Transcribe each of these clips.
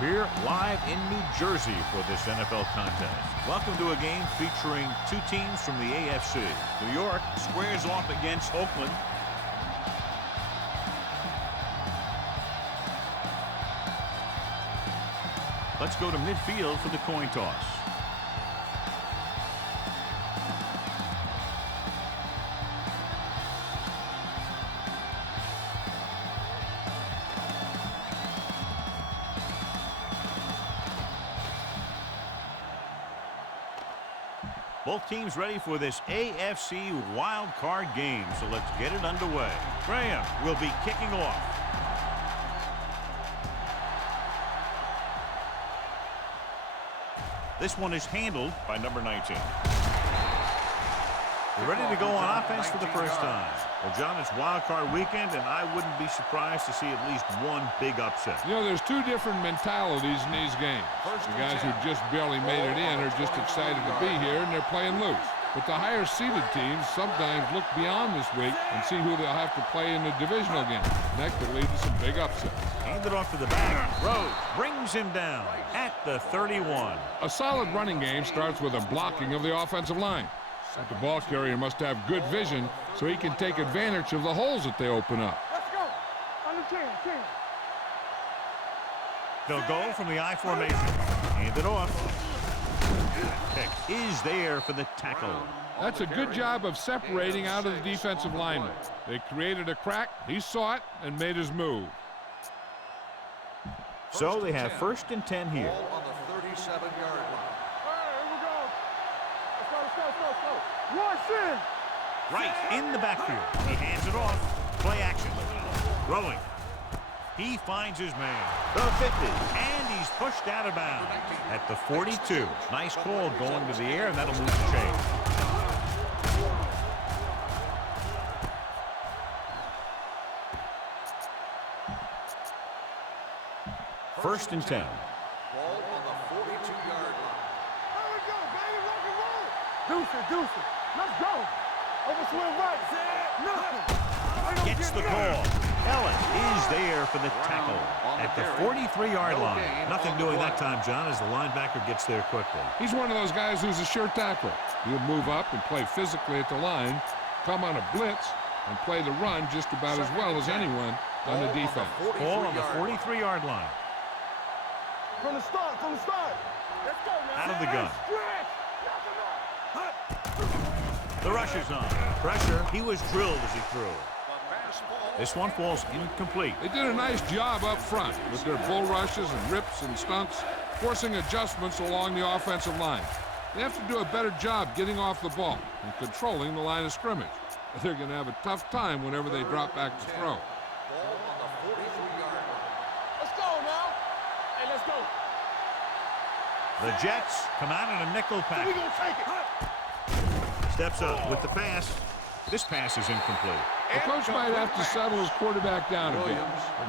here live in New Jersey for this NFL contest. Welcome to a game featuring two teams from the AFC. New York squares off against Oakland. Let's go to midfield for the coin toss. Both teams ready for this AFC Wildcard game, so let's get it underway. Graham will be kicking off. This one is handled by number 19. We're ready to go on offense for the first time. Well, John, it's Wild Card weekend, and I wouldn't be surprised to see at least one big upset. You know, there's two different mentalities in these games. The guys who just barely made it in are just excited to be here, and they're playing loose. But the higher-seeded teams sometimes look beyond this week and see who they'll have to play in the divisional game. And that could lead to some big upsets. Hand it off to the back. Rhodes brings him down at the 31. A solid running game starts with a blocking of the offensive line. But the ball carrier must have good vision so he can take advantage of the holes that they open up. Let's go. Under 10. They'll go from the I formation. Hand it off. Pick is there for the tackle. That's a good job of separating out of the defensive lineman. They created a crack, he saw it, and made his move. So they have 1st and 10 here. Ball on the 37-yard line. Here we go. Let's go. Rush in. Right in the backfield. He hands it off. Play action. Throwing. He finds his man. The 50. And he's pushed out of bounds at the 42. Nice call going to the air, and that'll move the chain. First and 10. Ball on the 42-yard line. Here we go, baby. Rock and roll. Deuce it. Let's go. Overswing right. Nothing. Gets the call. Ellis is there for the tackle at the 43-yard line. Nothing doing that time, John, as the linebacker gets there quickly. He's one of those guys who's a sure tackler. He'll move up and play physically at the line, come on a blitz, and play the run just about as well as anyone on the defense. Ball on the 43-yard line. From the start. Let's go, man. Out of the gun. Stretch. The rush is on. Pressure. He was drilled as he threw. This one falls incomplete. They did a nice job up front with their bull rushes and rips and stunts, forcing adjustments along the offensive line. They have to do a better job getting off the ball and controlling the line of scrimmage. They're going to have a tough time whenever they drop back to throw. Ball on the 43-yard line. Let's go now. Hey, let's go. The Jets come out in a nickel We package. gonna take it. Steps up with the pass. This pass is incomplete. The coach might have to settle his quarterback down a bit.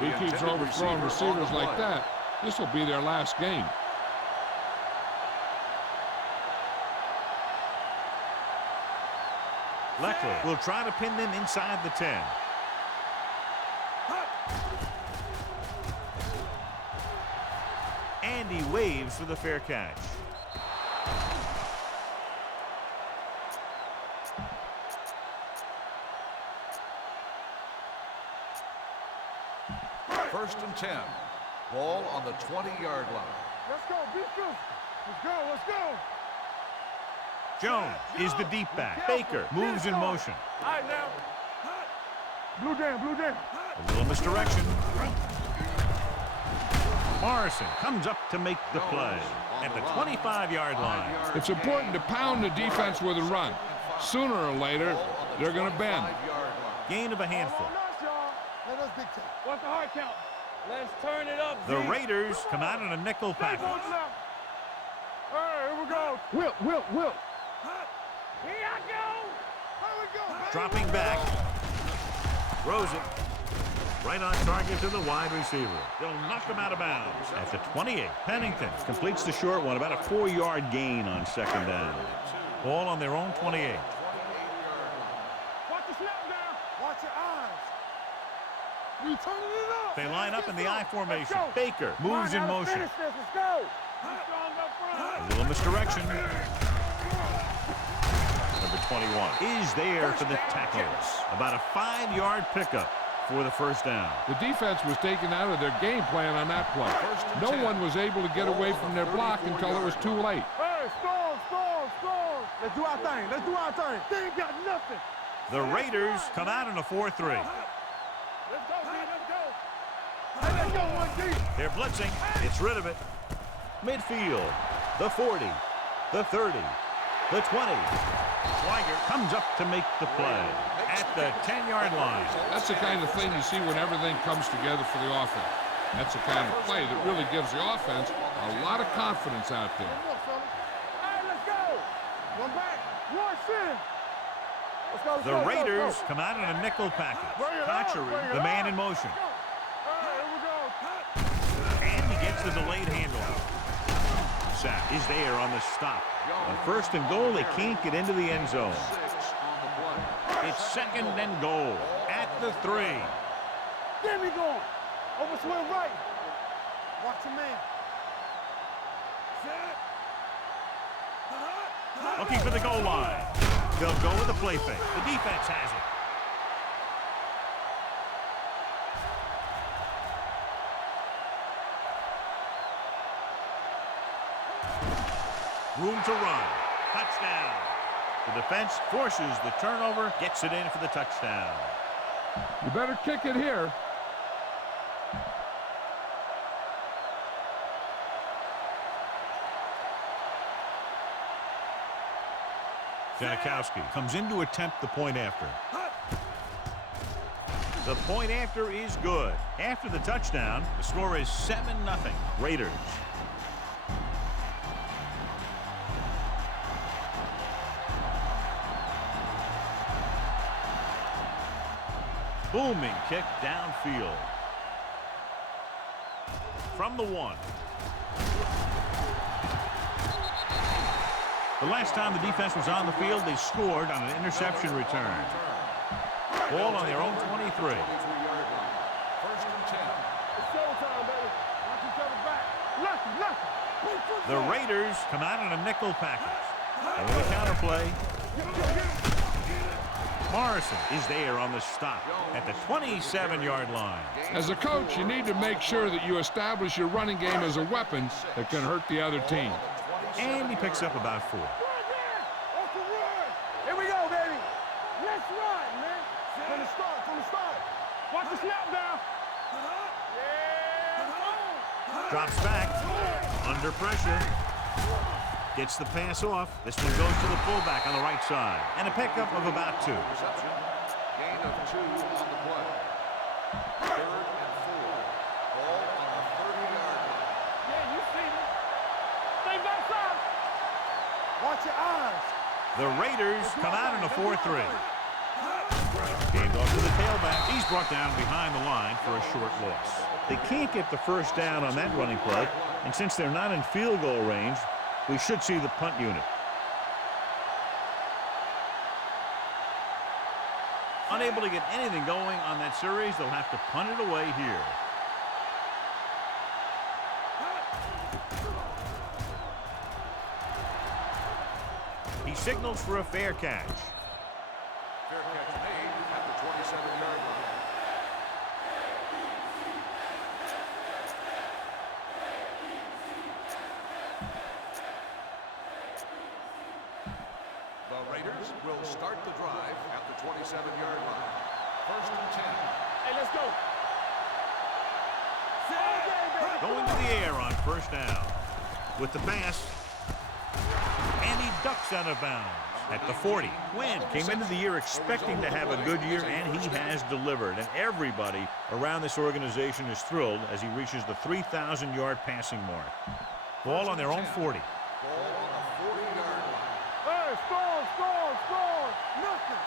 If he keeps overthrowing receivers like that, this will be their last game. Leckler will try to pin them inside the 10. And he waves for the fair catch. First and 10. Ball on the 20-yard line. Let's go. Be good. Let's go. Jones is the deep back. Baker moves in motion. All right, now. Blue down. A little misdirection. Morrison comes up to make the play at the 25-yard line. It's important to pound the defense with a run. Sooner or later, they're going to bend. Gain of a handful. Let us dictate. What's the hard count? Let's turn it up. The Raiders come out in a nickel package. All right, here we go. Will. Here I go. Here we go, baby. Dropping back. Throws it. Right on target to the wide receiver. They'll knock him out of bounds at the 28. Pennington completes the short one. About a 4-yard gain on 2nd down. Ball on their own 28. Watch the snap down. Watch your eyes. We turning it up. They line up in the I formation. Baker moves in motion. Let's go. A little misdirection. Number 21 is there for the tackle. About a 5-yard pickup for the first down. The defense was taken out of their game plan on that play. No one was able to get away from their block until it was too late. Hey, storm. Let's do our thing. They ain't got nothing. The Raiders come out in a 4-3. Let's go, D. Hey, let's go, 1D. They're blitzing. It's rid of it. Midfield. The 40. The 30. The 20. Schweiger comes up to make the play at the 10-yard line. That's the kind of thing you see when everything comes together for the offense. That's the kind of play that really gives the offense a lot of confidence out there. Hey, let's go. One back. One center. The Raiders come out in a nickel package. Kochery, the man in motion. And he gets the delayed handoff. Sack is there on the stop. On 1st and goal, they can't get into the end zone. It's 2nd and goal at the 3. Get me going. Over swing right. Watch your man. Looking for the goal line. They'll go with the play fake. The defense has it. Room to run. Touchdown. The defense forces the turnover, gets it in for the touchdown. You better kick it here. Janikowski comes in to attempt the point after. The point after is good. After the touchdown, the score is 7-0. Raiders. Booming kick downfield. From the 1. The last time the defense was on the field, they scored on an interception return. Ball on their own 23. It's showtime, baby. Watch each other back. Left. The Raiders come out in a nickel package. And with a counter play, Morrison is there on the stop at the 27-yard line. As a coach, you need to make sure that you establish your running game as a weapon that can hurt the other team. And he picks up about 4. Here we go, baby. Let's run, man. From the start. Watch the snap down. Drops back. Under pressure. Gets the pass off. This one goes to the fullback on the right side. And a pickup of about 2. Gain of 2 on the play. 3rd and 4. Ball on the 30-yard line. Yeah, you see me. Stay backside. Watch your eyes. The Raiders come out in a 4-3. Hand off to the tailback. He's brought down behind the line for a short loss. They can't get the first down on that running play, and since they're not in field goal range, we should see the punt unit. Unable to get anything going on that series, they'll have to punt it away here. He signals for a fair catch. Fair catch made at the 27-yard line. The Raiders will start the drive at the 27-yard line. 1st and 10. Hey, let's go. Going to the air on 1st down. With the pass. And he ducks out of bounds at the 40. Quinn came into the year expecting to have a good year, and he has delivered. And everybody around this organization is thrilled as he reaches the 3,000-yard passing mark. Ball on their own 40. Ball on the 40-yard line. Hey, score. Nothing.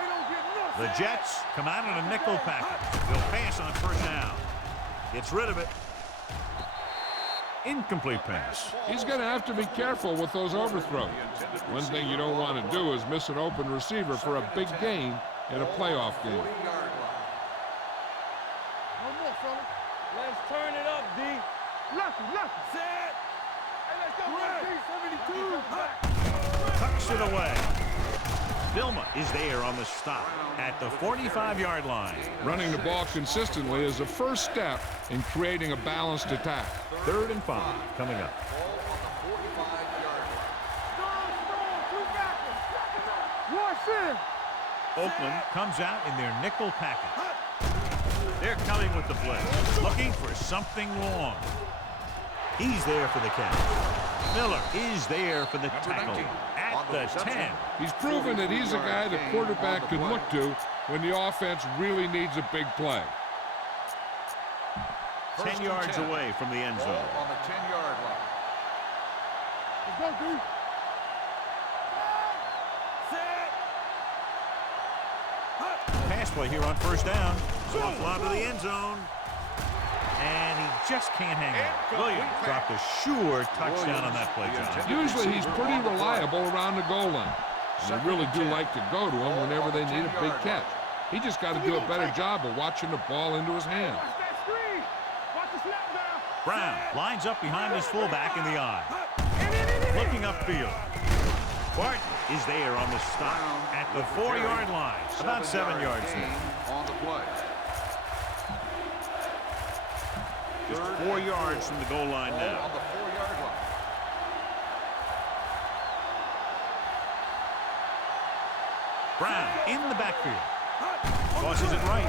They don't get nothing. The Jets come out in a nickel package. They'll pass on 1st down. Gets rid of it. Incomplete pass. He's going to have to be careful with those overthrows. One thing you don't want to do is miss an open receiver for a big gain in a playoff game. 40-yard line. No more, fella. Set. Hey, let's go, 72. Tucks it away. Vilma is there on the stop at the 45-yard line. Running the ball consistently is the first step in creating a balanced attack. 3rd and 5 coming up. Ball on the 45-yard line. Wash in. Oakland comes out in their nickel package. They're coming with the blitz, looking for something long. He's there for the catch. Miller is there for the tackle at the 10. He's proven that he's a guy the quarterback can look to when the offense really needs a big play. 10 yards away from the end zone. Ball on the 10-yard line. Let's go, dude. Pass play here on 1st down. Off line to the end zone. And he just can't hang on. Williams dropped a sure touchdown on that play, John. Usually he's pretty reliable around the goal line. And they really do like to go to him whenever they need a big catch. He just got to do a better job of watching the ball into his hands. Watch that screen. Watch the snap down. Brown lines up behind his fullback in the eye. Looking upfield. Barton is there on the stop at the 4-yard line. About 7 yards gain on the play. Just 4 yards from the goal line Ball now. on the 4-yard line. Brown in the backfield. Tosses it right.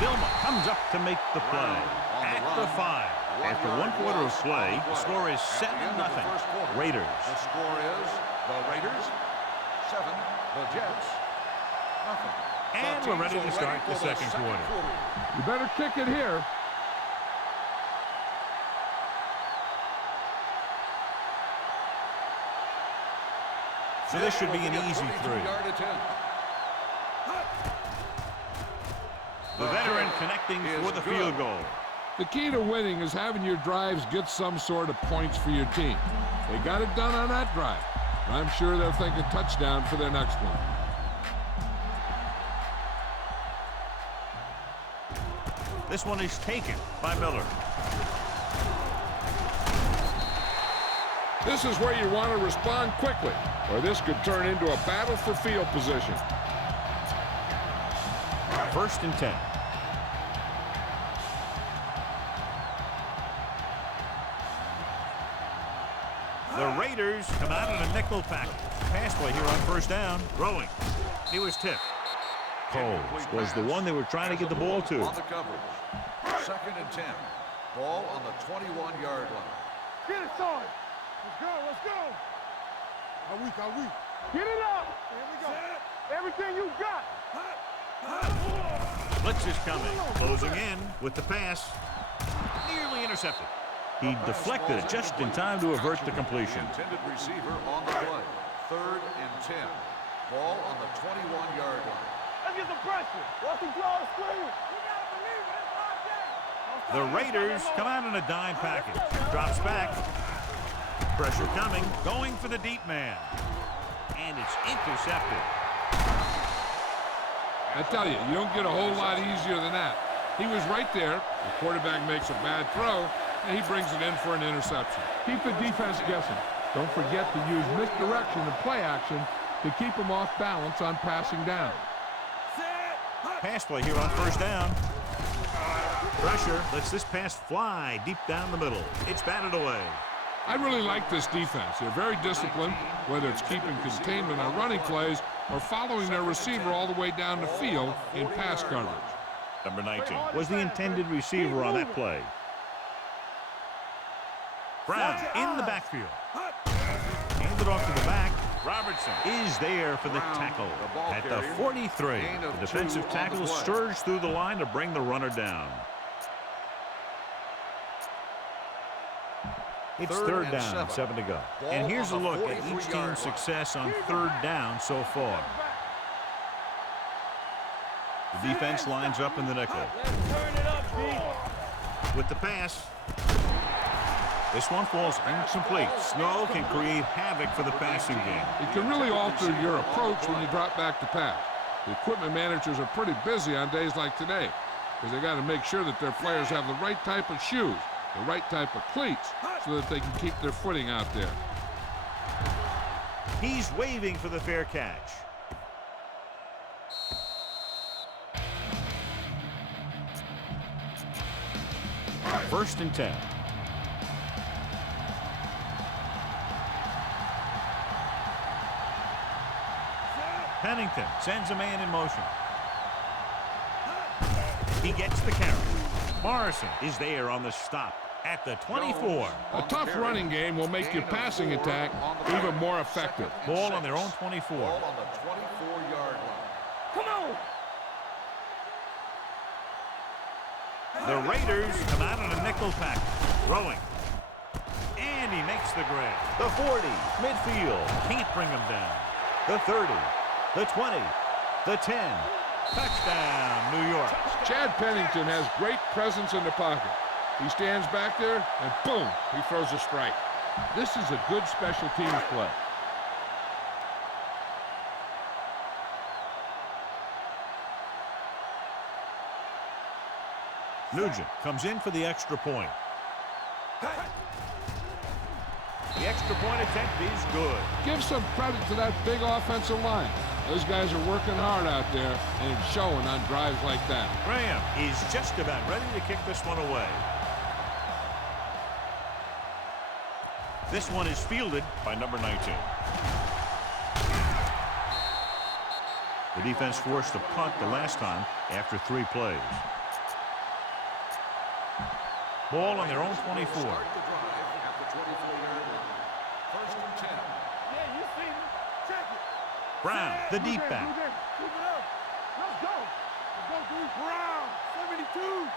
Vilma comes up to make the play at the 5. After 1 quarter of play, the score is 7-0. Raiders. The score is the Raiders 7, the Jets nothing. And we're ready to start the second quarter. You better kick it here. So this should be an easy 3. The veteran connecting for the field goal. The key to winning is having your drives get some sort of points for your team. They got it done on that drive. I'm sure they're thinking touchdown for their next one. This one is taken by Miller. This is where you want to respond quickly, or this could turn into a battle for field position. 1st and 10. The Raiders come out in a nickel package. Pass play here on 1st down. Throwing. He was tipped. Coles was the one they were trying to get the ball to. On the coverage. 2nd and 10. Ball on the 21-yard line. Get it started. Let's go, let's go. Are we? Get it up. Here we go. Everything you got. Blitz is coming. Closing in with the pass. Nearly intercepted. He deflected it just in time to avert the completion. Intended receiver on the play. 3rd and 10. Ball on the 21-yard line. Let's get some pressure. Watch him draw the screen. The Raiders come out in a dime package. Drops back. Pressure coming. Going for the deep man. And it's intercepted. I tell you, you don't get a whole lot easier than that. He was right there. The quarterback makes a bad throw, and he brings it in for an interception. Keep the defense guessing. Don't forget to use misdirection and play action to keep them off balance on passing down. Pass play here on 1st down. Pressure lets this pass fly deep down the middle. It's batted away. I really like this defense. They're very disciplined, whether it's keeping containment on running plays or following their receiver all the way down the field in pass coverage. Number 19 was the intended receiver on that play. Brown in the backfield. Handed off to the back. Robertson is there for the tackle at the 43. The defensive tackle surged through the line to bring the runner down. It's 3rd down, 7 to go. And here's a look at each team's success on 3rd down so far. The defense lines up in the nickel. With the pass. This one falls incomplete. Snow can create havoc for the passing game. It can really alter your approach when you drop back to pass. The equipment managers are pretty busy on days like today. because they got to make sure that their players have the right type of shoes, the right type of cleats, so that they can keep their footing out there. He's waving for the fair catch. First and 10. Pennington sends a man in motion. He gets the carry. Morrison is there on the stop at the 24. A tough running game will make your passing attack even more effective. Ball on their own 24. Ball on the 24-yard line. Come on. The Raiders come out in a nickel pack. Throwing. And he makes the grab. The 40. Midfield. Can't bring him down. The 30. The 20. The 10. Touchdown, New York. Chad Pennington has great presence in the pocket. He stands back there, and boom, he throws a strike. This is a good special teams play. Nugent comes in for the extra point. The extra point attempt is good. Give some credit to that big offensive line. Those guys are working hard out there, and it's showing on drives like that. Graham is just about ready to kick this one away. This one is fielded by number 19. The defense forced a punt the last time after 3 plays. Ball on their own 24. Start the drive at the 24-yard line. First and 10. Yeah, you see me. Check it. Brown, the deep back. Keep it up. Let's go. Let's go, dude. Brown, 72.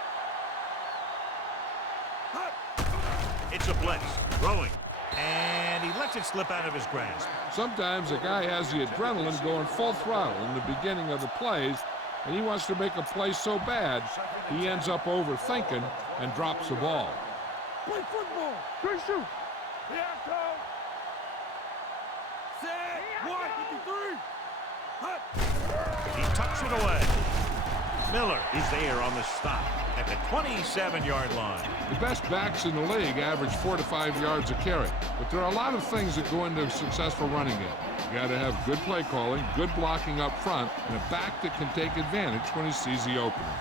It's a blitz. Throwing. And he lets it slip out of his grasp. Sometimes a guy has the adrenaline going full throttle in the beginning of the plays, and he wants to make a play so bad, he ends up overthinking and drops the ball. Play football. Good shoot. Here I come. Set. 153. He tucks it away. Miller is there on the stop at the 27-yard line. The best backs in the league average 4 to 5 yards a carry, but there are a lot of things that go into a successful running game. You got to have good play calling, good blocking up front, and a back that can take advantage when he sees the opening.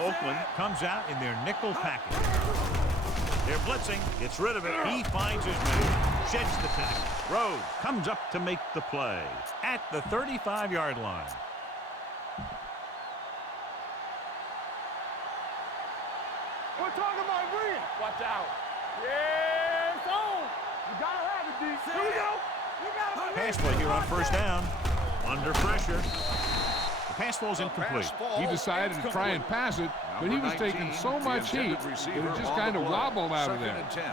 Oakland comes out in their nickel package. They're blitzing, gets rid of it. He finds his man, sheds the tackle. Rhodes comes up to make the play at the 35-yard line. We're talking about win. Watch out. Yeah, it's on. You gotta have it, D. Here we go. You gotta Pass play here on first down. Under pressure. The pass ball's incomplete. He decided to try and pass it, but he was taking so much heat that it just kind of wobbled out of there. Second and 10.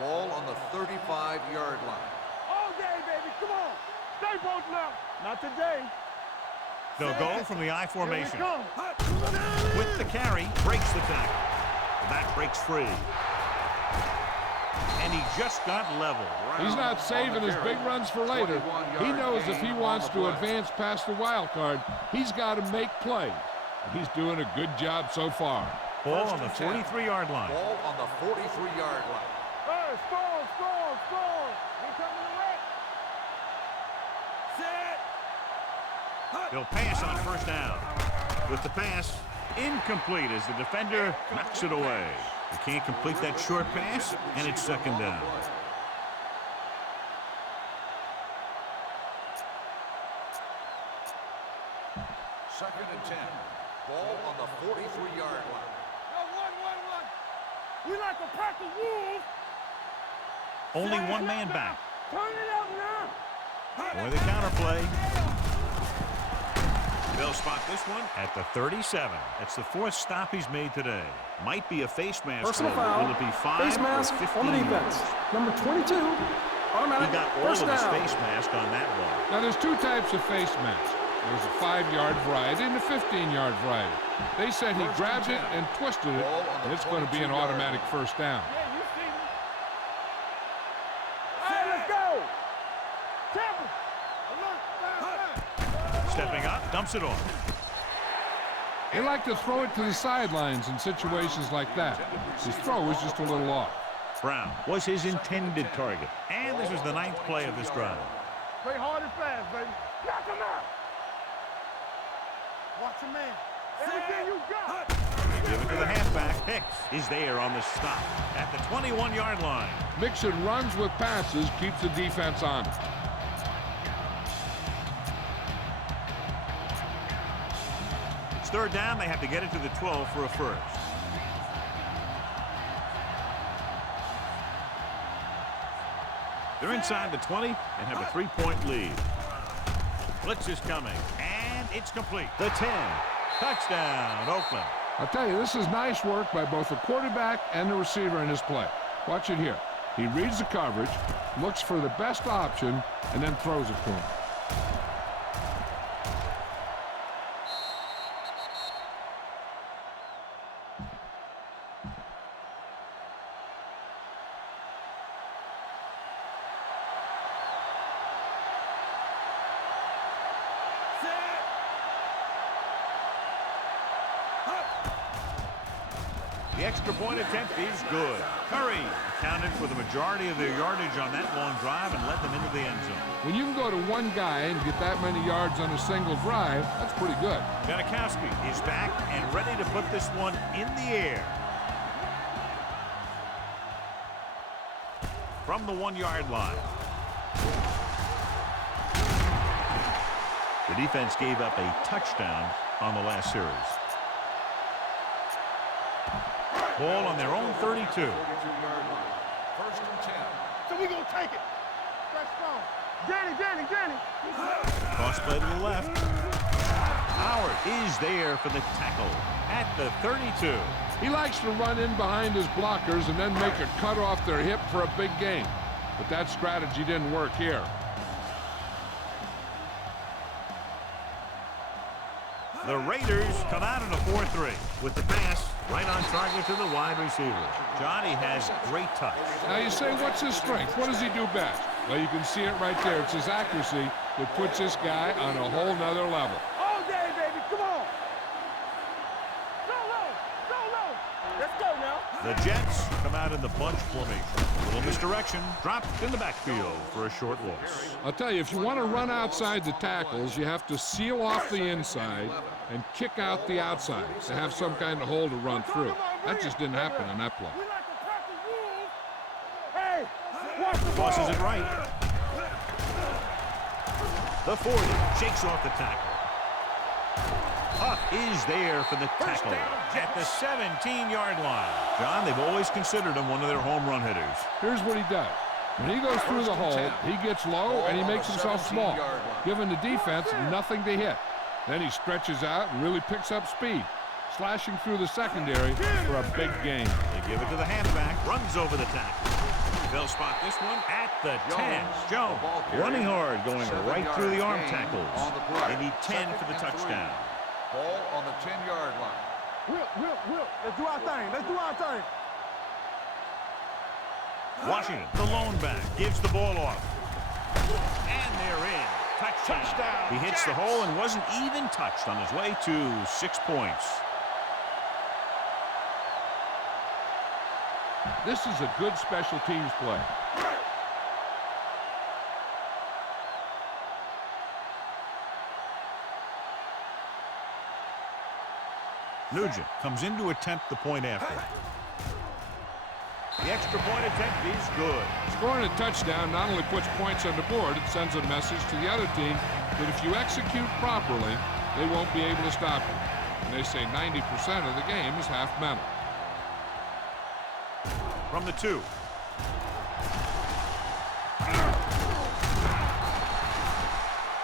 Ball on the 35-yard line. all day, baby. Come on. Stay both now. Not today. They'll go from the I formation. Here we come. With the carry, breaks the tackle. The back breaks free. And he just got level. He's not saving his big runs for later. He knows if he wants to advance past the wild card, he's got to make plays. He's doing a good job so far. Ball on the 43-yard line. Ball on the 43-yard line. Hey, score. Ain't coming away. Set. They'll pass on first down. With the pass, incomplete as the defender knocks it away. He can't complete that short pass, and it's second down. Second and 10. Ball on the 43-yard line. No, one. We like a pack of wolves. Only one man back. Turn it up now. For the counterplay. They'll spot this one at the 37. That's the fourth stop he's made today. Might be a face mask. Personal foul. Will it be 5 face mask or 15 on the defense. yards? Number 22. Automatic. He got all First of his down. face mask on that one. Now, there's two types of face masks. There's a 5-yard variety and a 15-yard variety. They said he grabbed it and twisted it, and it's going to be an automatic first down. Yeah, you see me. Hey, let's go. Temple. Alert. Stepping up, dumps it off. They like to throw it to the sidelines in situations like that. His throw was just a little off. Brown was his intended target. And this is the 9th play of this drive. Play hard and fast, baby. Knock him out. Watch a man. Everything you got. Give it to the halfback. Hicks is there on the stop at the 21-yard line. Mixing runs with passes keeps the defense honest. It's 3rd down. They have to get it to the 12 for a first. They're inside the 20 and have a 3-point lead. Blitz is coming, and it's complete. The 10. Touchdown, Oakland. I'll tell you, this is nice work by both the quarterback and the receiver in his play. Watch it here. He reads the coverage, looks for the best option, and then throws it to him. The extra point attempt is good. Curry accounted for the majority of their yardage on that long drive and led them into the end zone. When you can go to one guy and get that many yards on a single drive, that's pretty good. Janikowski is back and ready to put this one in the air. From the 1-yard line. The defense gave up a touchdown on the last series. Ball on their own 32. 32-yard line. 1st and 10. So we gonna take it. That's strong. Danny. Cross play to the left. Howard is there for the tackle at the 32. He likes to run in behind his blockers and then make a cut off their hip for a big gain. But that strategy didn't work here. The Raiders come out in a 4-3 with the pass right on target to the wide receiver. Johnny has great touch. Now you say, what's his strength? What does he do best? Well, you can see it right there. It's his accuracy that puts this guy on a whole nother level. All day, baby. Come on. Go low. Let's go now. The Jets come out in the bunch formation. A little misdirection. Dropped in the backfield for a short loss. I'll tell you, if you want to run outside the tackles, you have to seal off the inside and kick out the outside to have some kind of hole to run through. That just didn't happen on that play. We like to practice rules. Hey, watch the ball. Tosses it right. The 40 shakes off the tackle. Huck is there for the tackle at the 17-yard line. John, they've always considered him one of their home run hitters. Here's what he does. When he goes through the hole, he gets low and he makes himself small, giving the defense nothing to hit. Then he stretches out and really picks up speed, slashing through the secondary for a big gain. They give it to the halfback, runs over the tackle. They'll spot this one at the 10. Jones running hard, going right through the arm tackles. They need 10 for the touchdown. Ball on the 10-yard line. Will. Let's do our thing. Washington, the lone back, gives the ball off. And they're in. Touchdown. He hits the hole and wasn't even touched on his way to 6 points. This is a good special teams play. Nugent comes in to attempt the point after. The extra point attempt is good. Scoring a touchdown not only puts points on the board, it sends a message to the other team that if you execute properly, they won't be able to stop you. And they say 90% of the game is half mental. From the 2.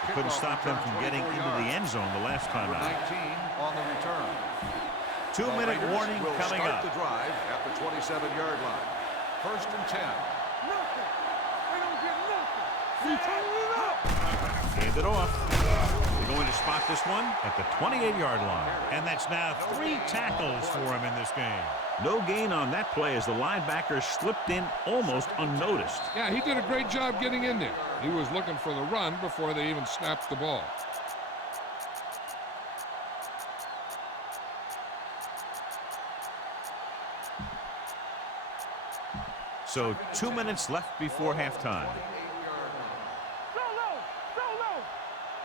They couldn't stop them from getting into the end zone the last time out. 19 on the return. 2-minute warning coming up. The drive at the 27-yard line. 1st and 10. Nothing. They don't get nothing. You turn it up. Hand it off. They're going to spot this one at the 28-yard line. And that's now 3 tackles for him in this game. No gain on that play as the linebacker slipped in almost unnoticed. Yeah, he did a great job getting in there. He was looking for the run before they even snapped the ball. So 2 minutes left before halftime.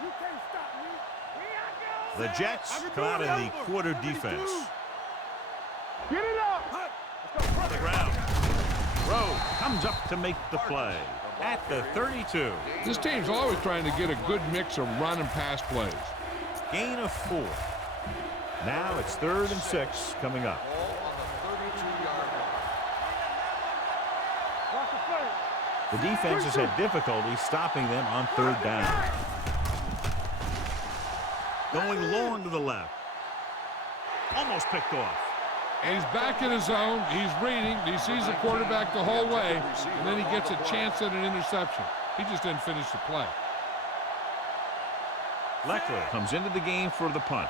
You can't stop me. Here I go. The Jets come out in the quarter defense. Get it up. On the ground. Rowe comes up to make the play at the 32. This team's always trying to get a good mix of run and pass plays. Gain of 4. Now it's 3rd and 6 coming up. The defense has had difficulty stopping them on 3rd down. Going long to the left. Almost picked off. And he's back in his zone. He's reading. He sees the quarterback the whole way, and then he gets a chance at an interception. He just didn't finish the play. Leckler comes into the game for the punt.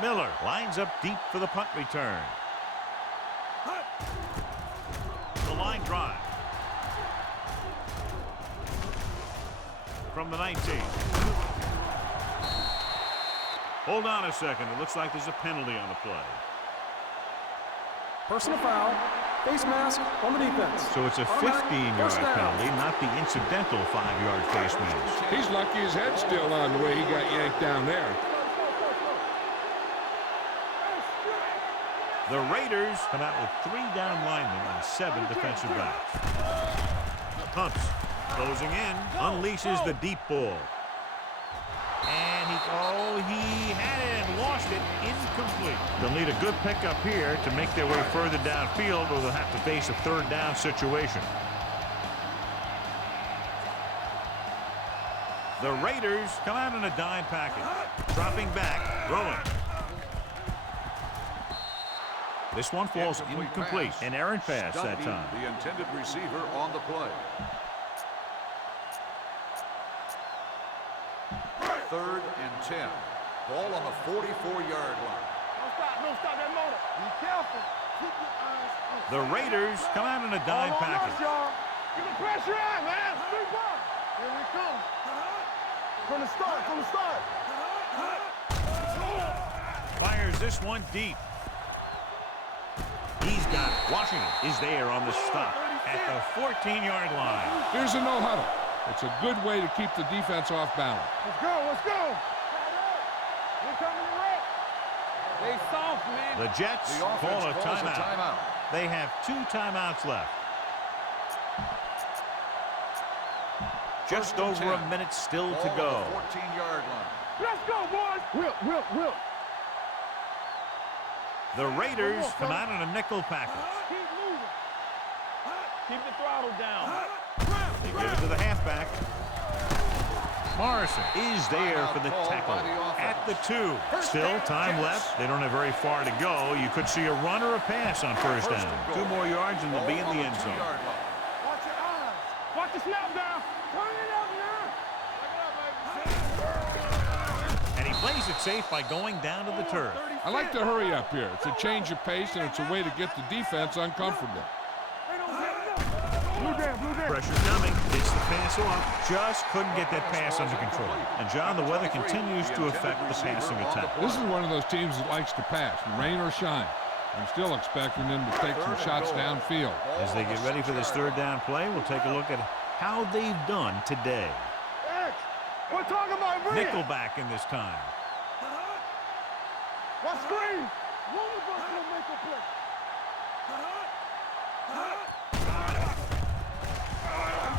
Miller lines up deep for the punt return. The line drive. From the 19. Hold on a second. It looks like there's a penalty on the play. Personal foul. Face mask on the defense. So it's a 15-yard penalty, not the incidental 5-yard face mask. He's lucky his head's still on the way he got yanked down there. The Raiders come out with 3 down linemen and 7 defensive backs. Pumps. Closing in. Unleashes the deep ball. And he had it and lost it. Incomplete. They'll need a good pickup here to make their way further downfield, or they'll have to face a 3rd down situation. The Raiders come out in a dime package. Dropping back. Rolling. This one falls incomplete. An errant pass that time. The intended receiver on the play. 3rd and 10. Ball on the 44-yard line. Don't stop that motor. Be careful. Keep your eyes on. The Raiders come out in a dime package. Get the pressure on, man. 3 ball. Here we come. From the start. Fires this one deep. He's got it. Washington is there on the stop at the 14-yard line. Here's a no-huddle. It's a good way to keep the defense off balance. Let's go. We're coming to wreck. They soft, man. The Jets The call a calls timeout. They have 2 timeouts left. Just over a minute still to go. 14-yard line. Let's go, boys. Will. The Raiders come out in a nickel package. Keep moving. Keep the throttle down. They give it to the halfback. Morrison is there for the tackle at the 2. Still time left. They don't have very far to go. You could see a run or a pass on 1st down. 2 more yards and they'll be in the end zone. Watch your eyes. Watch the snap down. Turn it up now. And he plays it safe by going down to the turf. I like to hurry up here. It's a change of pace, and it's a way to get the defense uncomfortable. Blue down. Pressure coming. Gets the pass off. Just couldn't get that pass under control. And, John, the weather continues to affect the passing attack. This is one of those teams that likes to pass, rain or shine. I'm still expecting them to take some shots downfield. As they get ready for this 3rd down play, we'll take a look at how they've done today. We're talking about Nickelback in this time. What screen? One of us will make a play.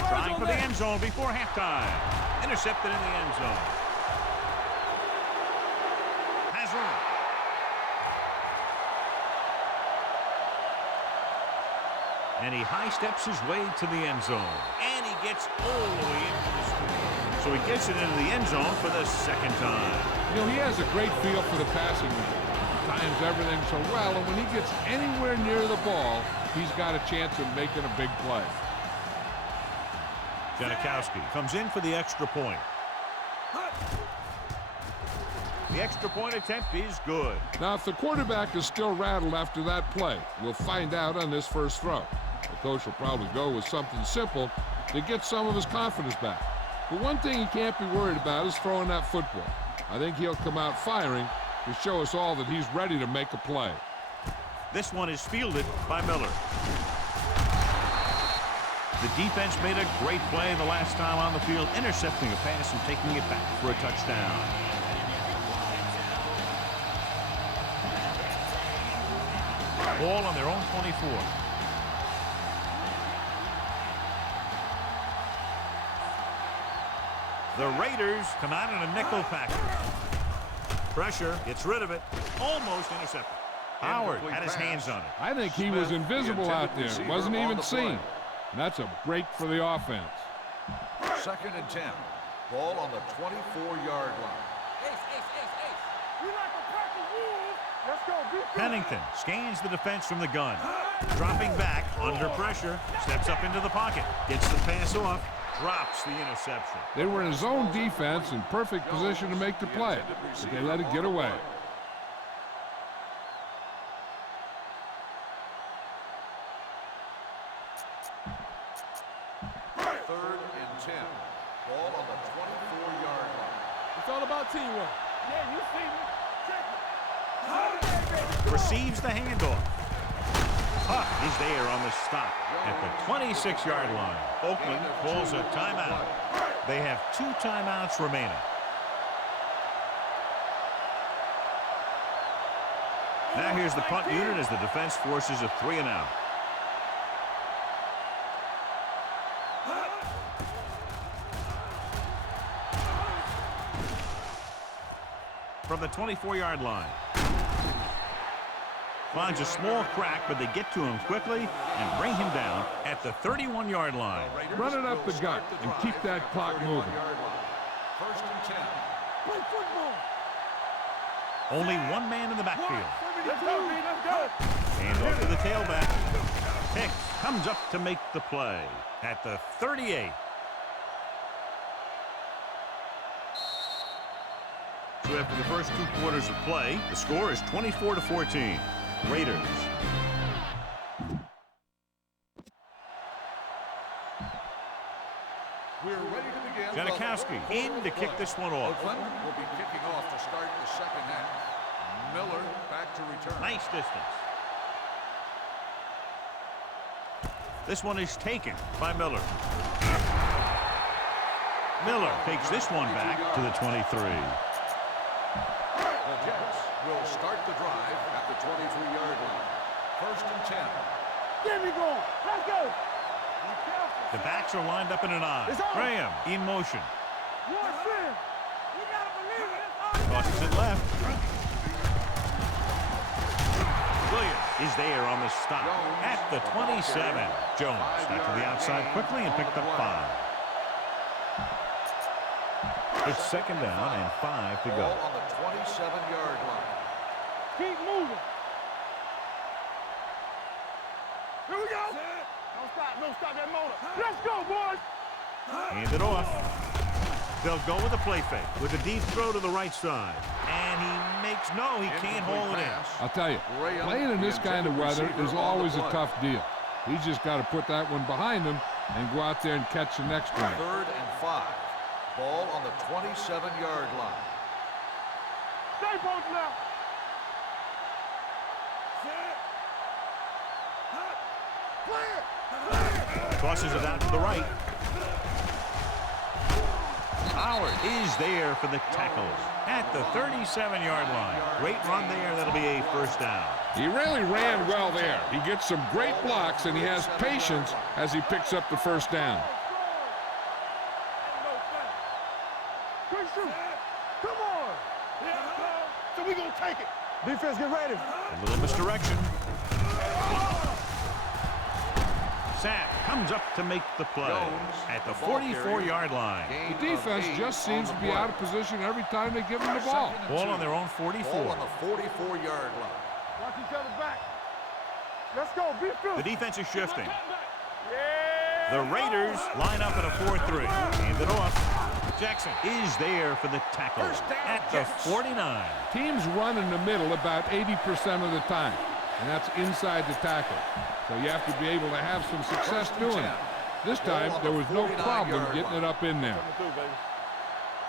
Trying for the end zone before halftime. Intercepted in the end zone. Has room. And he high steps his way to the end zone. And he gets all the way into the screen. So he gets it into the end zone for the 2nd time. You know, he has a great feel for the passing game. He times everything so well, and when he gets anywhere near the ball, he's got a chance of making a big play. Janikowski comes in for the extra point. The extra point attempt is good. Now, if the quarterback is still rattled after that play, we'll find out on this first throw. The coach will probably go with something simple to get some of his confidence back. But one thing he can't be worried about is throwing that football. I think he'll come out firing to show us all that he's ready to make a play. This one is fielded by Miller. The defense made a great play the last time on the field, intercepting a pass and taking it back for a touchdown. Ball on their own 24. The Raiders come out in a nickel package. Pressure, gets rid of it, almost intercepted. Howard had his hands on it. I think he was invisible out there. Wasn't even seen. And that's a break for the offense. 2nd and 10. Ball on the 24-yard line. We like a pack of wolves. Let's go. Pennington scans the defense from the gun. Dropping back under pressure. Steps up into the pocket. Gets the pass off. Drops the interception. They were in his own defense in perfect position to make the play, but they let it get away. 3rd and 10. Ball on the 24-yard line. It's all about teamwork. Yeah, you see me. Check it. Receives the handoff. Huck is there on the stop at the 26-yard line. Oakland calls a timeout. They have 2 timeouts remaining. Now here's the punt unit as the defense forces a 3-and-out. From the 24-yard line. Finds a small crack, but they get to him quickly and bring him down at the 31-yard line. Run it up the gut and keep that clock moving. 1st and 10. Play football. Only one man in the backfield. Let's go, B. Let's go. And off to the tailback. Hicks comes up to make the play at the 38. So after the first 2 quarters of play, the score is 24-14. Raiders. We're ready to begin. Janikowski in to kick this one off. Oakland will be kicking off to start the 2nd half. Miller back to return. Nice distance. This one is taken by Miller. Miller takes this one back to the 23. The Jets will start the drive at the 23-yard line. 1st and 10. Get me going. Let's go. The backs are lined up in an I. Graham in motion. You gotta believe it. It's Tosses it left. Williams is there on the stop at the 27. Jones back to the outside quickly and picked up 5. It's 2nd down and 5 to go. Ball on the 27-yard line. Keep moving. Here we go. Don't stop that motor. Let's go, boys. Hand it off. They'll go with a play fake with a deep throw to the right side. And he makes he can't hold it in. I'll tell you, playing in this kind of weather is always a tough deal. He's just got to put that one behind him and go out there and catch the next one. 3rd and 5. Ball on the 27-yard line. Stay posted now. Tosses it out to the right. Howard is there for the tackle at the 37-yard line. Great run there. That'll be a 1st down. He really ran well there. He gets some great blocks, and he has patience as he picks up the 1st down. Come on. So we gonna take it. Defense, get ready. A little misdirection. Sapp comes up to make the play at the 44-yard line. The defense just seems to be out of position every time they give him the ball. Ball on their own 44. Ball on the 44-yard line. Watch each other back. Let's go. Be filled. The defense is shifting. Yeah. The Raiders line up in a 4-3. Hand it off. Jackson is there for the tackle at the 49. Teams run in the middle about 80% of the time, and that's inside the tackle. So you have to be able to have some success doing it. This time, there was no problem getting it up in there. Here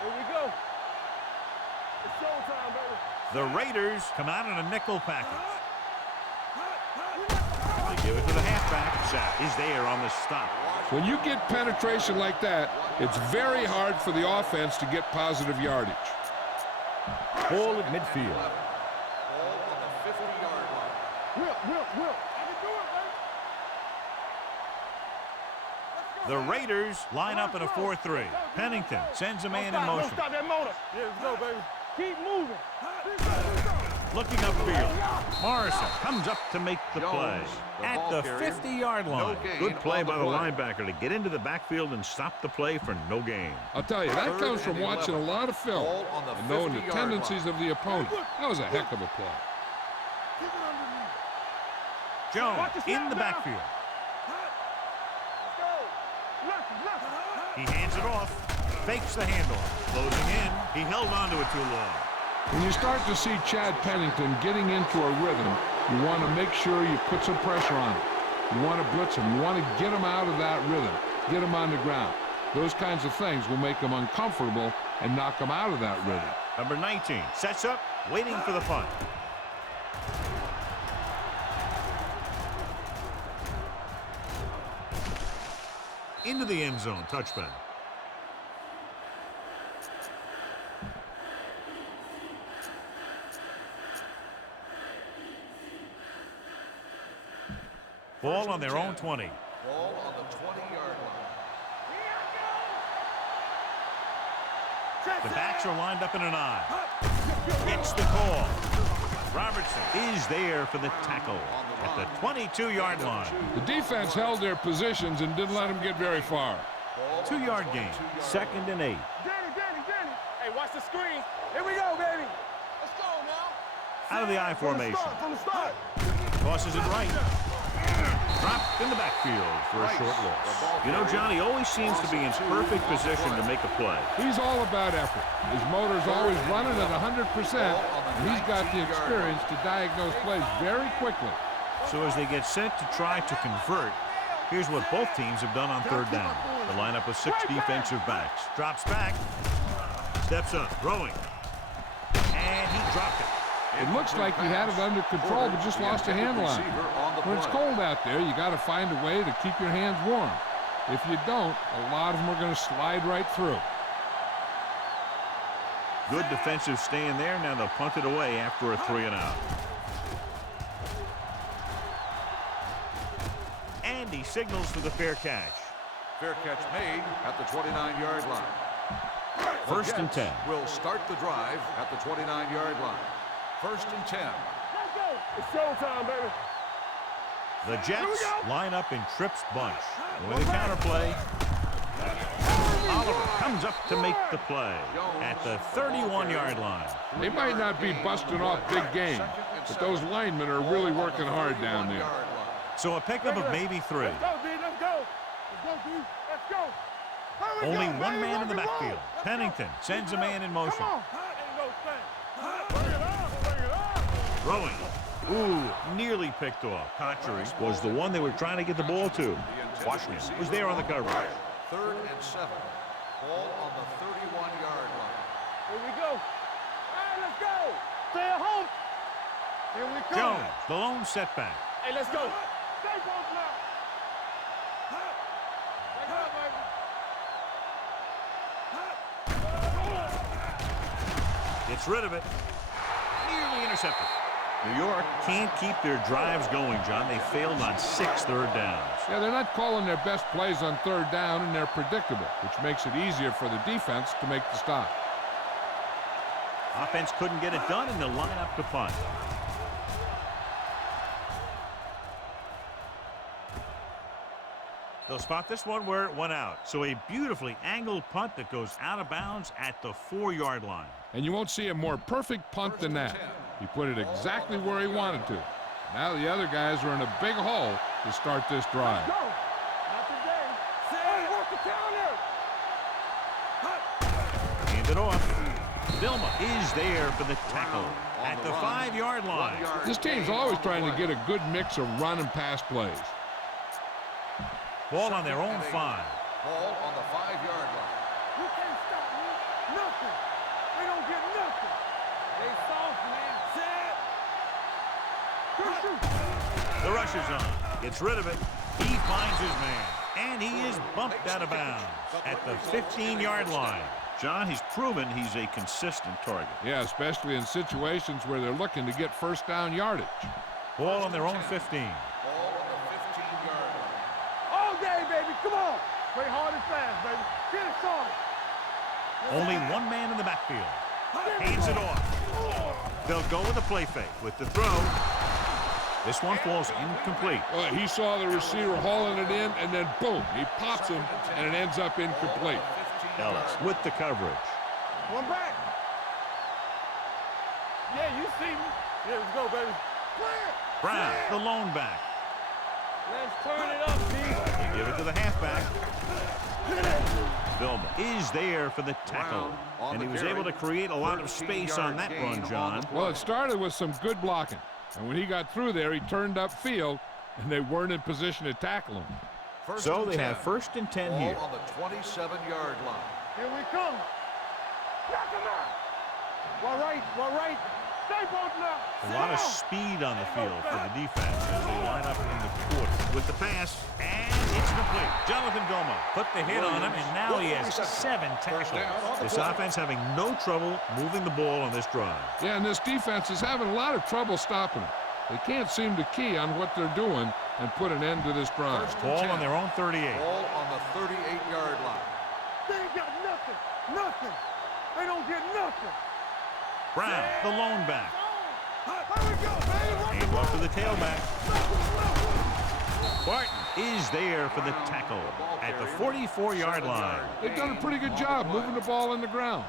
we go. It's showtime, baby. The Raiders come out in a nickel package. They give it to the halfback. sack is there on the stop. When you get penetration like that, it's very hard for the offense to get positive yardage. Ball at midfield. Ball on the 50-yard line. Will. I can do it, baby. The Raiders line up in a 4-3. Pennington sends a man in motion. Don't stop that motor. Yeah, let's go, baby. Keep moving. Looking upfield. Morrison comes up to make the play. At the 50-yard line. Good play by the linebacker to get into the backfield and stop the play for no gain. I'll tell you, that comes from watching a lot of film and knowing the tendencies of the opponent. That was a heck of a play. Jones in the backfield. He hands it off. Fakes the handoff. Closing in. He held onto it too long. When you start to see Chad Pennington getting into a rhythm, you want to make sure you put some pressure on him. You want to blitz him. You want to get him out of that rhythm, get him on the ground. Those kinds of things will make him uncomfortable and knock him out of that rhythm. Number 19 sets up, waiting for the punt. Into the end zone, touchback. Ball on their own 20. Ball on the 20-yard line. The backs are lined up in an eye. Gets the call. Robertson is there for the tackle at the 22-yard line. The defense held their positions and didn't let them get very far. 2-yard gain. 2nd and 8. Danny. Hey, watch the screen. Here we go, baby. Let's go now. Out of the I formation. From the start. Tosses it right. Dropped in the backfield for a short loss. You know, Johnny always seems to be in perfect position to make a play. He's all about effort. His motor's always running at 100%, and he's got the experience to diagnose plays very quickly. So as they get set to try to convert, here's what both teams have done on 3rd down. The lineup with 6 defensive backs. Drops back. Steps up. Throwing. And he dropped it. It looks like he had it under control, but just lost a handle on it. When it's cold out there, you got to find a way to keep your hands warm. If you don't, a lot of them are going to slide right through. Good defensive stand there. Now they'll punt it away after a 3-and-out. And he signals for the fair catch. Fair catch made at the 29-yard line. 1st and 10. Will start the drive at the 29-yard line. 1st and 10. Let's go. It's showtime, baby. The Jets line up in Tripp's bunch. With a counterplay. Oliver comes up to make the play at the 31-yard line. They might not be busting off big game, but those linemen are really working hard down there. So a pickup of maybe 3. Let's go, D. Let's go. Let's go, D. Let's go. Only one man in the backfield. Pennington sends a man in motion. Come on. Ain't no thing. Bring it on. Throwing. Ooh, nearly picked off. Contrary was the one they were trying to get the ball to. Washington was there on the coverage. 3rd and 7. Ball on the 31-yard line. Here we go. All right, let's go. Stay at home. Here we go. Jones, the lone setback. Hey, let's go. Stay close now. Back up, baby. Gets rid of it. Nearly intercepted. New York can't keep their drives going, John. They failed on 6 third downs. Yeah, they're not calling their best plays on 3rd down, and they're predictable, which makes it easier for the defense to make the stop. Offense couldn't get it done, and they'll line up to punt. They'll spot this one where it went out. So a beautifully angled punt that goes out of bounds at the 4-yard line. And you won't see a more perfect punt than that. He put it exactly where he wanted to. Now the other guys are in a big hole to start this drive. Go. Not today. Hey, work the counter. Hand it off. Vilma is there for the tackle at the 5-yard line. This team's always trying to get a good mix of run and pass plays. Ball on their own 5. Ball on the 5-yard line. You can't stop me. Nothing. They don't get nothing. They soft, man. Set. The rush is on. Gets rid of it. He finds his man, and he is bumped out of bounds at the 15-yard line. John, he's proven he's a consistent target. Yeah, especially in situations where they're looking to get first down yardage. Ball on their own 15. Ball on the 15-yard line. All day, baby. Come on. Play hard and fast, baby. Get it started. Only one man in the backfield. Hands it off. They'll go with a play fake with the throw. This one falls incomplete. He saw the receiver hauling it in, and then boom, he pops him, and it ends up incomplete. Ellis with the coverage. One back. Yeah, you see me. Yeah, let's go, baby. Clear. Brown, the lone back. Let's turn it up, D. You give it to the halfback. Vilma is there for the tackle. And he was able to create a lot of space on that run, John. Well, it started with some good blocking. And when he got through there, he turned upfield, and they weren't in position to tackle him. So they have 1st and 10 here. Ball on the 27-yard line. Here we come. Knock him out. Well, right. Stay both now. A lot of speed on the field for the defense as they line up in the quarter. With the pass, and it's complete. Jonathan Goma put the hit on him, and now he has 7 tackles. This offense having no trouble moving the ball on this drive. Yeah, and this defense is having a lot of trouble stopping it. They can't seem to key on what they're doing and put an end to this drive. Ball on their own 38. Ball on the 38-yard line. They ain't got nothing. Nothing. They don't get nothing. Brown, the lone back. Here we go, baby. Hand off to the tailback. Barton is there for the tackle at the 44-yard line. They've done a pretty good job moving the ball in the ground.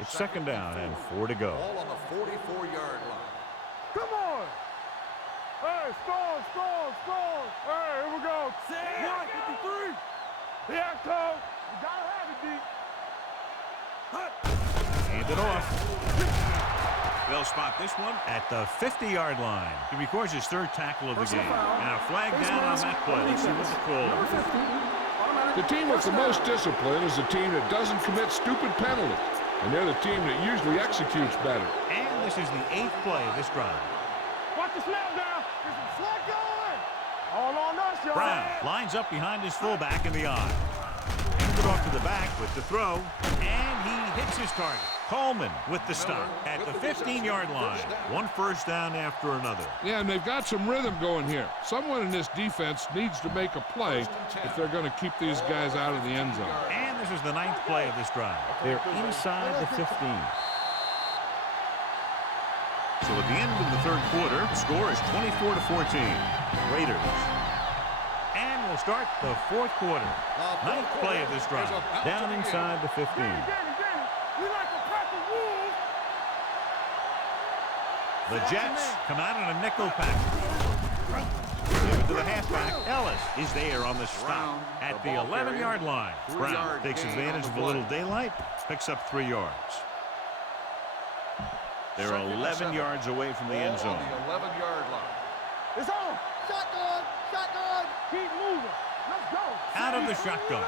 It's 2nd down and 4 to go. Ball on the 44-yard line. Come on. Hey, score. Hey, here we go. 153. Here I come. You gotta have it, D. Hand it off. They'll spot this one at the 50-yard line. He records his 3rd tackle of the game. And a flag down on that play. Let's see what the call is. The team with the most discipline is the team that doesn't commit stupid penalties. And they're the team that usually executes better. And this is the 8th play of this drive. Watch the snap down. There's some slack going. All on us, y'all. Brown lines up behind his fullback in the eye. Hands it off to the back with the throw. And he hits his target. Coleman with the stop at the 15-yard line. 1 first down after another. Yeah, and they've got some rhythm going here. Someone in this defense needs to make a play if they're going to keep these guys out of the end zone. And this is the 9th play of this drive. They're inside the 15. So at the end of the 3rd quarter, the score is 24-14. Raiders. And we'll start the 4th quarter. 9th play of this drive. Down inside the 15. We like to press the rules. The Jets come out in a nickel package. Give it to the halfback. Ellis is there on the stop at the 11-yard line. Brown takes advantage of a little daylight, picks up 3 yards. They're 11 yards away from the end zone. On the 11-yard line. It's on. Shotgun. Keep moving. Let's go. Out of the shotgun.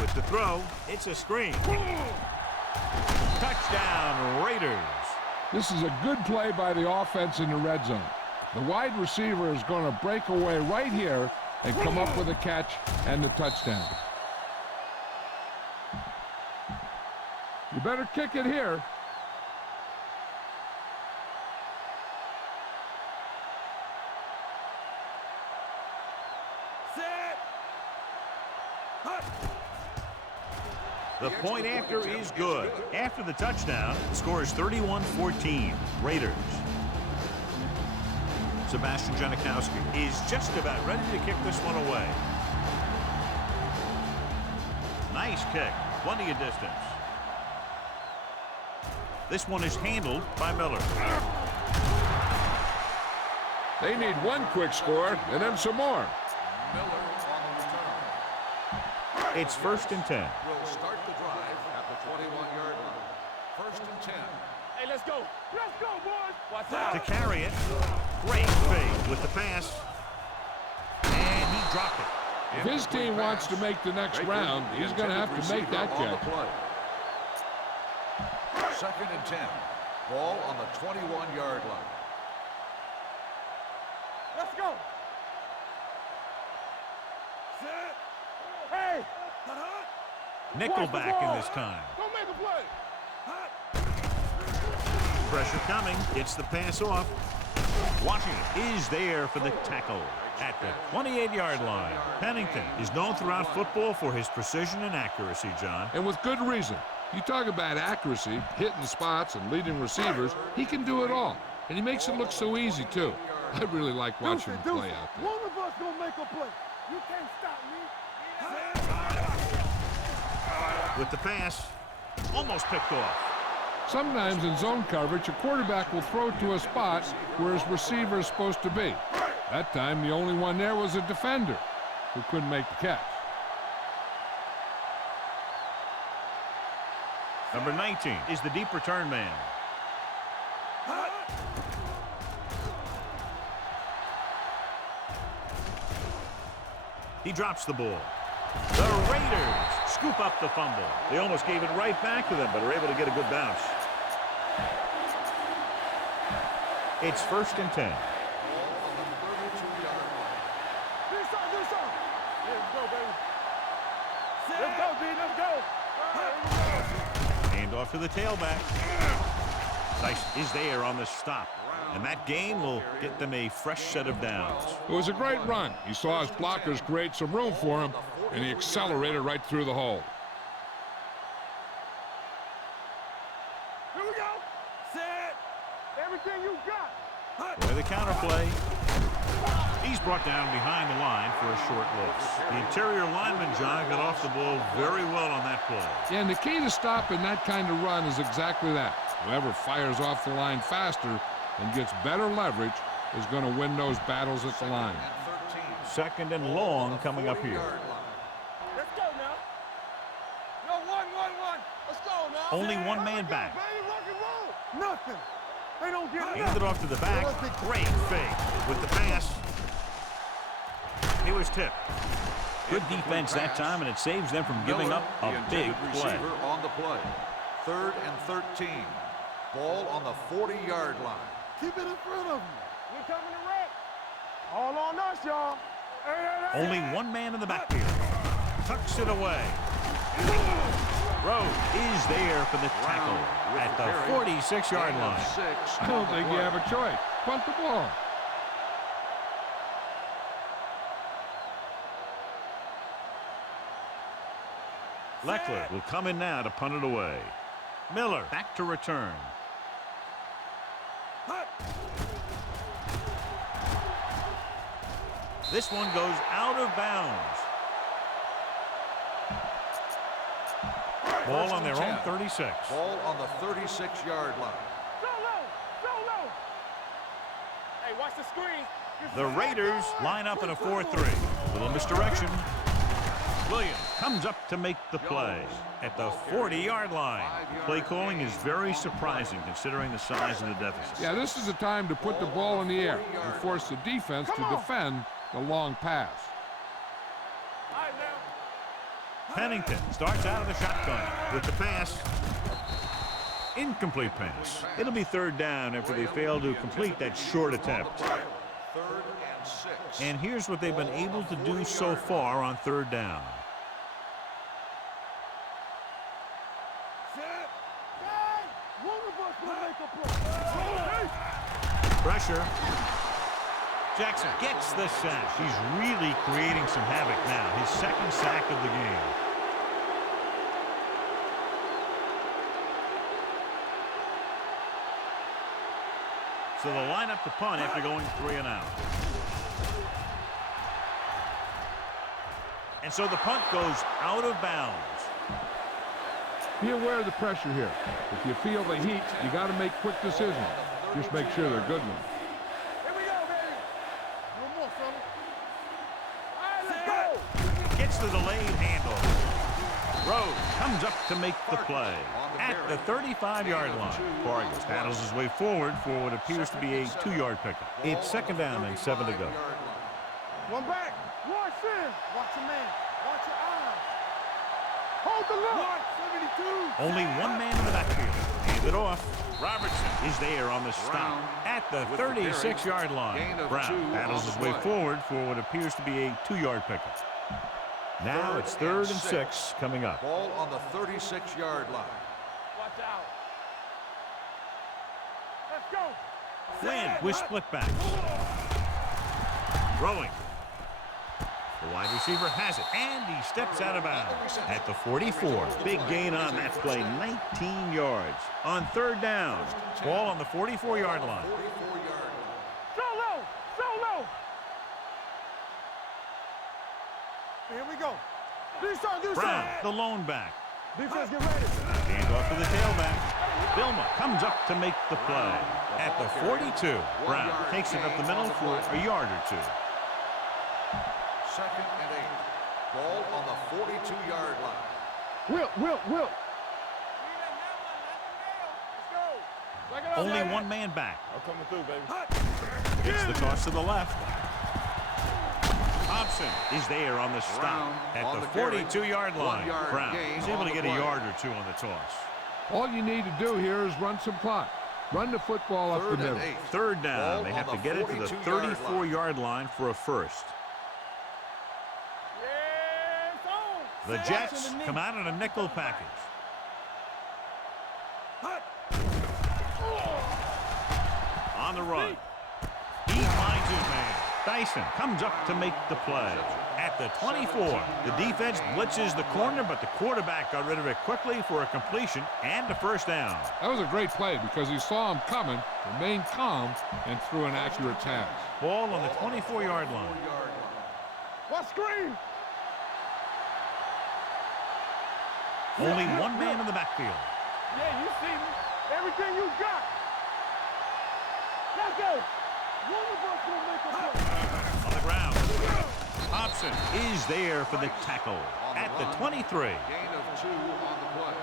With the throw, it's a screen. Touchdown, Raiders. This is a good play by the offense in the red zone. The wide receiver is going to break away right here and come up with a catch and the touchdown. You better kick it here. The point after is good. After the touchdown, the score is 31-14. Raiders. Sebastian Janikowski is just about ready to kick this one away. Nice kick. Plenty of distance. This one is handled by Miller. They need one quick score and then some more. Miller on the return. It's 1st and 10. Will start the drive at the 21-yard line. 1st and 10. Hey, let's go. Let's go, boys. Watch out. To carry it. Great fake with the pass. And he dropped it. If his team wants to make the next round, he's going to have to make that catch. 2nd and 10. Ball on the 21-yard line. Let's go. Set. Hey. Nickelback in this time. Don't make a play. Pressure coming. Gets the pass off. Washington is there for the tackle at the 28-yard line. Pennington is known throughout football for his precision and accuracy, John. And with good reason. You talk about accuracy, hitting spots, and leading receivers. He can do it all. And he makes it look so easy, too. I really like watching him play out there. One of us gonna make a play. You can't stop me. With the pass, almost picked off. Sometimes in zone coverage, a quarterback will throw to a spot where his receiver is supposed to be. That time, the only one there was a defender who couldn't make the catch. Number 19 is the deep return man. He drops the ball. The Raiders scoop up the fumble. They almost gave it right back to them, but are able to get a good bounce. It's 1st and 10. Let's go, D. Let's go. Hand off to the tailback. Tice is there on the stop. And that gain will get them a fresh set of downs. It was a great run. He saw his blockers create some room for him, and he accelerated right through the hole. Here we go. Set. Everything you got. With the counter play. He's brought down behind the line for a short loss. The interior lineman, John, got off the ball very well on that play. Yeah, and the key to stopping that kind of run is exactly that. Whoever fires off the line faster and gets better leverage is going to win those battles at the line. 2nd and long coming up here. Let's go now. Yo, one. Let's go now. Only one man back. Baby, rock and roll. Nothing. They don't get Handed it off to the back. Great fake with the pass. He was tipped. Good defense that time, and it saves them from giving up a big play. On the play. 3rd and 13. Ball on the 40-yard line. Keep it in front of you. We coming to wreck. All on us, y'all. Only one man in the backfield. Tucks it away. Rowe is there for the tackle at the 46-yard line. I don't think you have a choice. Punt the ball. Leckler will come in now to punt it away. Miller back to return. This one goes out of bounds. Ball on their own 36. Ball on the 36-yard line. So low. Hey, watch the screen. The Raiders line up in a 4-3. Little misdirection. Williams comes up to make the play at the 40-yard line. Play calling is very surprising considering the size of the deficit. Yeah, this is the time to put the ball in the air and force the defense to defend the long pass. All right, now. Pennington starts out of the shotgun with the pass. Incomplete pass. It'll be 3rd down after they fail to complete that short attempt. 3rd and 6. And here's what they've been able to do so far on 3rd down. Set. Hey, one of us will make a play. Pressure. Jackson gets the sack. He's really creating some havoc now. His 2nd sack of the game. So they'll line up the punt after going 3 and out. And so the punt goes out of bounds. Be aware of the pressure here. If you feel the heat, you got to make quick decisions. Just make sure they're good ones. Here we go, baby. One more, fella. All right, let's go. Gets the delayed handoff. Rowe comes up to make the play at the 35-yard line. Vargas paddles his way forward for what appears to be a 2-yard pickup. It's 2nd down and 7 to go. One back. Watch this. Watch your man. Watch your eyes. Hold the look. 72. Only one man in the backfield. Hand it it off. Robertson is there on the stop at the 36-yard line. Brown battles his way forward for what appears to be a 2-yard pickup. Now it's 3rd and 6 coming up. Ball on the 36-yard line. Watch out. Let's go. Flynn with split backs. Throwing. The wide receiver has it, and he steps out of bounds at the 44. Big gain on that play, 19 yards. On 3rd down, ball on the 44-yard line. Solo! Solo! Here we go. Brown, the lone back. Defense, get ready. Hand off to the tailback. Bilma comes up to make the play. At the 42, Brown takes it up the middle for a yard or 2. 2nd and 8. Ball on the 42-yard line. Will. Only one man back. I'm coming through, baby. It's the toss to the left. Thompson is there on the stop at the 42-yard line. Brown is able to get a yard or 2 on the toss. All you need to do here is run some clock. Run the football up the middle. 3rd down. They have to get it to the 34-yard line for a first. The Jets come out in a nickel package. On the run. He finds his man. Dyson comes up to make the play. At the 24, the defense blitzes the corner, but the quarterback got rid of it quickly for a completion and a first down. That was a great play because he saw him coming, remained calm, and threw an accurate pass. Ball on the 24-yard line. What screen? Only one man in the backfield. Yeah, you see me. Everything you got. Let's go. One of us will make a play. On the ground. Thompson is there for the tackle at the 23. Gain of 2 on the play.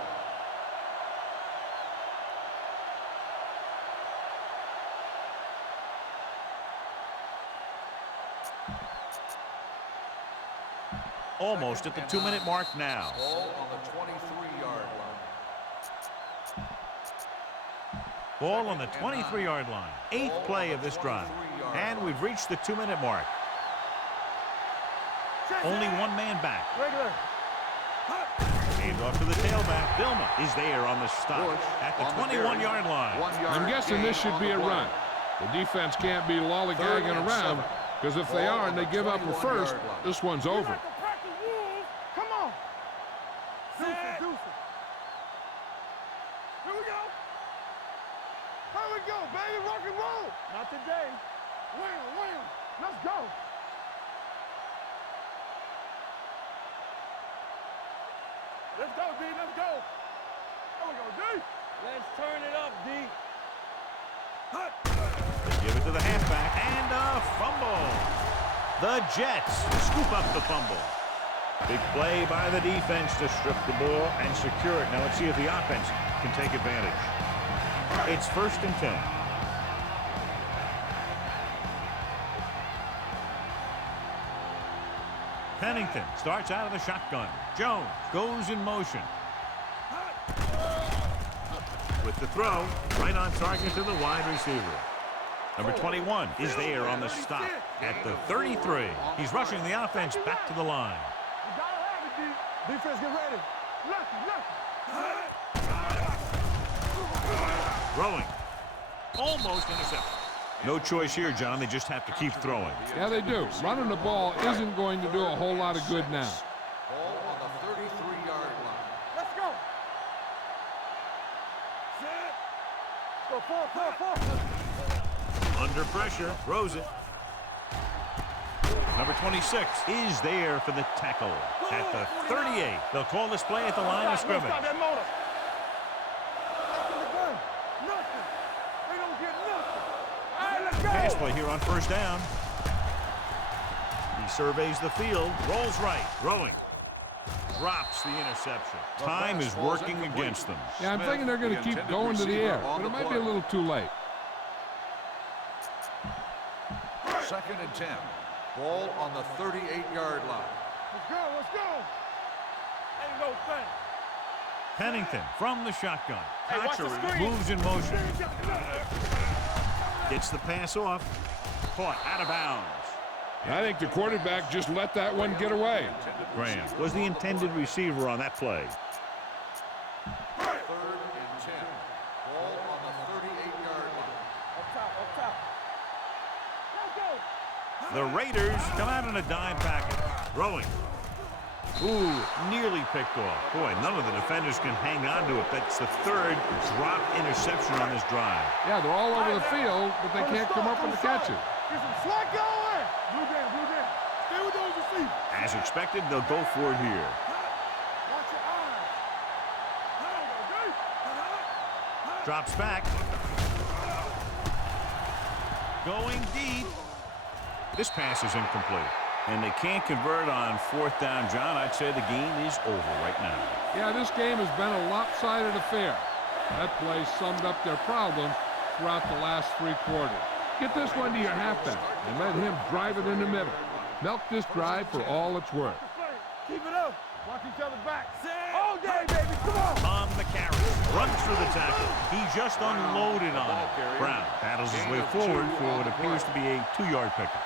Almost at the 2-minute mark now. Ball on the 23-yard line. Ball on the 23-yard line. 8th play of this drive. And we've reached the 2-minute mark. Only one man back. Regular. Hand off to the tailback. Bilma is there on the stop at the 21-yard line. I'm guessing this should be a run. The defense can't be lollygagging around because if they are and they give up a first, this one's over. Come on. Deuce it. Here we go. Here we go, baby. Rock and roll. Not today. Wham. Let's go. Let's go, D. Let's go. There we go, D. Let's turn it up, D. They give it to the halfback and a fumble. The Jets scoop up the fumble. Big play by the defense to strip the ball and secure it. Now let's see if the offense can take advantage. It's 1st and 10. Pennington starts out of the shotgun. Jones goes in motion. With the throw, right on target to the wide receiver. Number 21 is there on the stop at the 33. He's rushing the offense back to the line. You gotta have it, D. Defense, get ready. Left. Throwing. Almost intercepted. No choice here, John. They just have to keep throwing. Yeah, they do. Running the ball isn't going to do a whole lot of good now. Ball on the 33-yard line. Let's go. Set. Go, 4. Under pressure, throws it. Number 26 is there for the tackle at the 38. They'll call this play at the line of scrimmage. Stop that motor. Nothing. They don't get nothing. All right, let's go. Pass play here on 1st down. He surveys the field, rolls right, throwing. Drops the interception. Time is working against them. Yeah, I'm thinking they're going to keep going to the air, but it might be a little too late. 2nd and 10. Ball on the 38-yard line. Let's go. Ain't no thing. Pennington from the shotgun. Hey, watch the screen. Moves in motion. Gets the pass off. Caught out of bounds. I think the quarterback just let that one get away. Graham was the intended receiver on that play. 3rd and 10. Ball on the 38-yard line. Up top. Let's go. The Raiders come out in a dime package. Throwing. Ooh, nearly picked off. Boy, none of the defenders can hang on to it. That's the 3rd drop interception on this drive. Yeah, they're all over the field, but they can't come up with the catches. Get some slack going. Blue down. Stay with those receivers. As expected, they'll go for it here. Watch your eyes. Drops back. Going deep. This pass is incomplete. And they can't convert on 4th down, John. I'd say the game is over right now. Yeah, this game has been a lopsided affair. That play summed up their problems throughout the last 3 quarters. Get this one to your halfback and let him drive it in the middle. Milk this drive for all it's worth. Keep it up. Watch each other's back. All day, baby. Come on. On the carry. Runs through the tackle. He just unloaded on it. Brown battles his way forward for what appears to be a 2-yard pickup.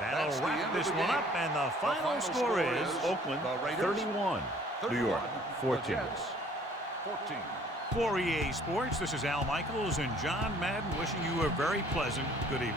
That'll wrap this one up, and the final score is Oakland 31, New York 14. 14. For EA Sports, this is Al Michaels and John Madden wishing you a very pleasant good evening.